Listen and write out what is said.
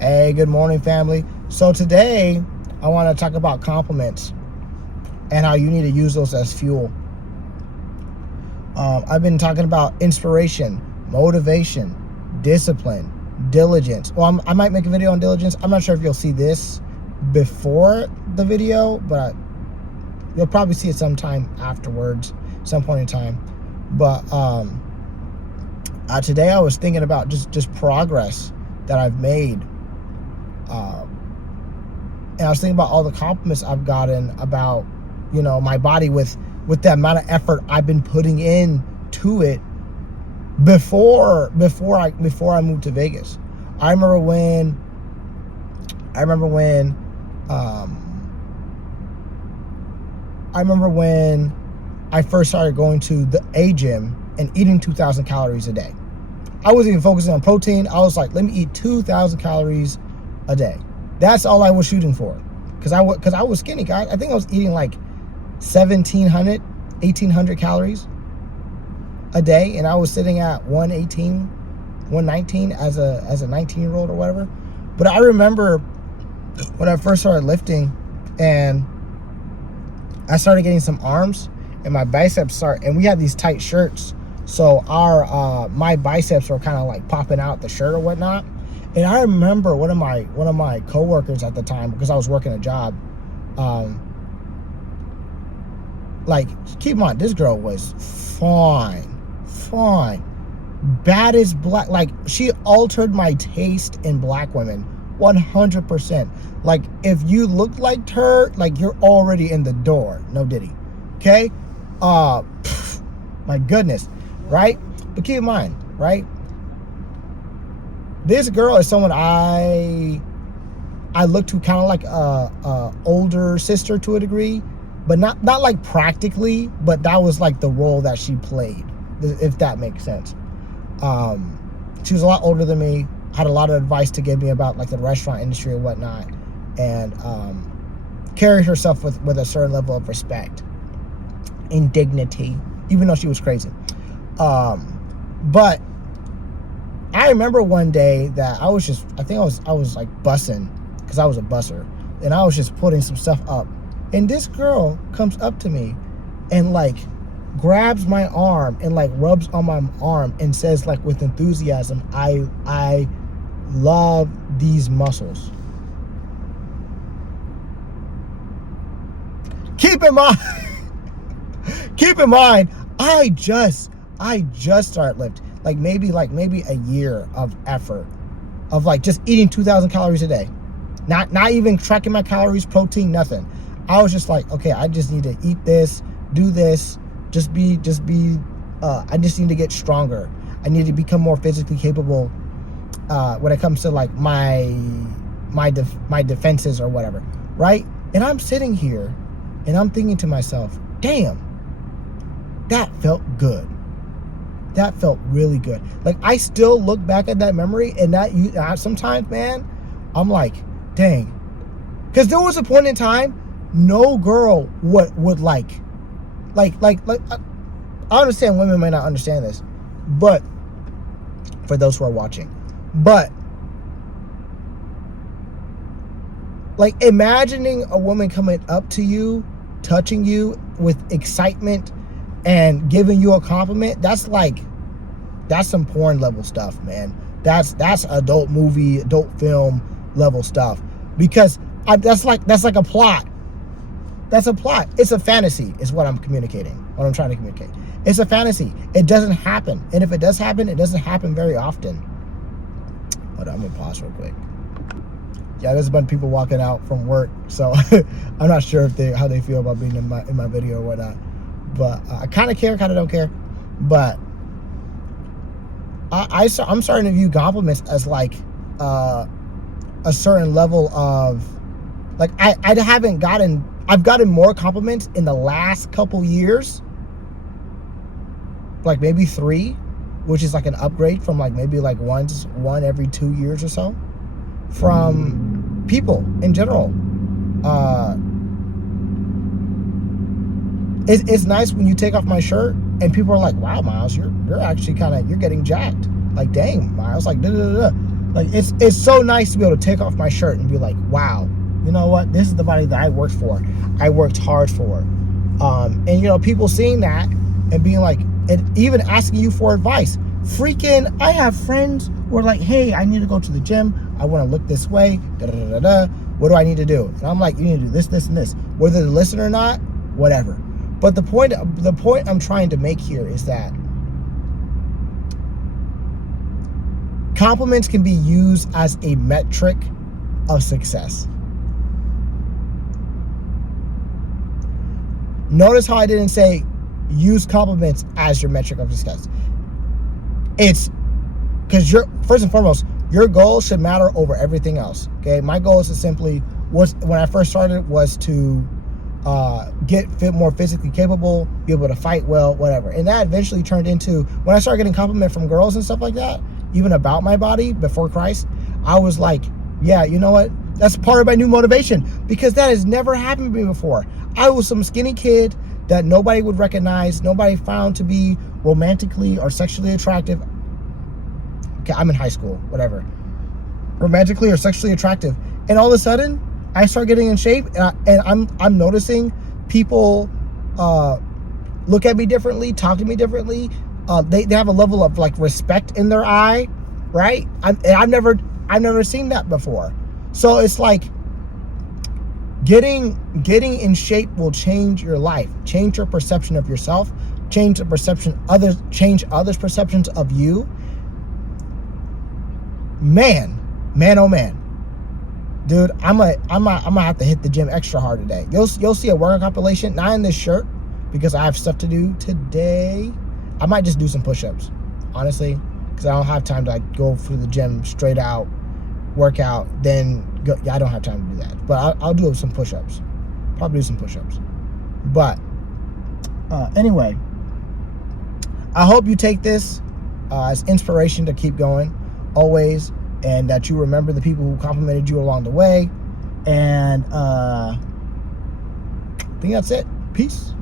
Hey, good morning, family. So today, I want to talk about compliments and how you need to use those as fuel. I've been talking about inspiration, motivation, discipline, diligence. Well, I might make a video on diligence. I'm not sure if you'll see this before the video, but you'll probably see it sometime afterwards, some point in time. But today I was thinking about just progress that I've made. And I was thinking about all the compliments I've gotten about, my body with the amount of effort I've been putting in to it before I moved to Vegas. I remember when I first started going to a gym and eating 2,000 calories a day. I wasn't even focusing on protein. I was like, let me eat 2,000 calories a day. That's all I was shooting for. Because I was skinny, guys. I think I was eating like 1,700, 1,800 calories a day. And I was sitting at 118, 119 as a 19-year-old or whatever. But I remember when I first started lifting and I started getting some arms and my biceps and we had these tight shirts. So my biceps were kind of like popping out the shirt or whatnot. And I remember one of my coworkers at the time, because I was working a job, keep in mind, this girl was fine, bad as black. Like, she altered my taste in black women 100%. Like, if you look like her, like, you're already in the door. No diddy. Okay? My goodness. Right? But keep in mind, right? This girl is someone I look to kind of like a older sister to a degree, but not like practically, but that was like the role that she played, if that makes sense. She was a lot older than me, had a lot of advice to give me about like the restaurant industry and whatnot, and carried herself with a certain level of respect and dignity, even though she was crazy. But I remember one day that I was like bussing, because I was a busser, and I was just putting some stuff up, and this girl comes up to me and like grabs my arm and like rubs on my arm and says, like, with enthusiasm, I love these muscles. Keep in mind, I just started lifting. Like maybe a year of effort of like just eating 2,000 calories a day, not even tracking my calories, protein, nothing. I was just like, okay, I just need to eat this, do this, just be I just need to get stronger. I need to become more physically capable when it comes to like my defenses or whatever, right? And I'm sitting here and I'm thinking to myself, damn, that felt good. That felt really good. Like, I still look back at that memory, and sometimes, man, I'm like, dang. Because there was a point in time, no girl would like, I understand women may not understand this, but for those who are watching, but like imagining a woman coming up to you, touching you with excitement and giving you a compliment, that's some porn level stuff, man. That's adult movie, adult film level stuff. Because that's like a plot. That's a plot. It's a fantasy, is what I'm communicating. What I'm trying to communicate. It's a fantasy. It doesn't happen. And if it does happen, it doesn't happen very often. Hold on, I'm gonna pause real quick. Yeah, there's a bunch of people walking out from work, so I'm not sure how they feel about being in my video or whatnot. But I kind of care, kind of don't care. But I'm starting to view compliments as like a certain level of, like, I've gotten more compliments in the last couple years, like maybe 3, which is like an upgrade from like maybe like one every 2 years or so, from people in general. It's nice when you take off my shirt and people are like, wow, Miles, you're actually you're getting jacked. Like, dang, Miles, like, da da da. Like, it's so nice to be able to take off my shirt and be like, wow, you know what? This is the body that I worked for. I worked hard for. And, you know, people seeing that and being like, and even asking you for advice. Freaking, I have friends who are like, hey, I need to go to the gym. I want to look this way. Da, da, da, da, da. What do I need to do? And I'm like, you need to do this, this, and this. Whether they listen or not, whatever. But the point I'm trying to make here is that compliments can be used as a metric of success. Notice how I didn't say use compliments as your metric of success. It's because first and foremost, your goal should matter over everything else. Okay, my goal is to simply when I first started was to get more physically capable, be able to fight well, whatever. And that eventually turned into, when I started getting compliments from girls and stuff like that, even about my body before Christ, I was like, yeah, you know what? That's part of my new motivation, because that has never happened to me before. I was some skinny kid that nobody would recognize, nobody found to be romantically or sexually attractive. Okay, I'm in high school, whatever. Romantically or sexually attractive. And all of a sudden, I start getting in shape, and I'm noticing people look at me differently, talk to me differently. They have a level of like respect in their eye, right? I've never seen that before. So it's like getting in shape will change your life, change your perception of yourself, change others' perceptions of you. Man, oh man. Dude, I'm gonna have to hit the gym extra hard today. You'll see a workout compilation, not in this shirt, because I have stuff to do today. I might just do some push-ups, honestly, because I don't have time to like go through the gym straight out, workout, then go. Yeah, I don't have time to do that. But I'll do some push-ups. Probably do some push-ups. But anyway, I hope you take this as inspiration to keep going, always. And that you remember the people who complimented you along the way. And I think that's it. Peace.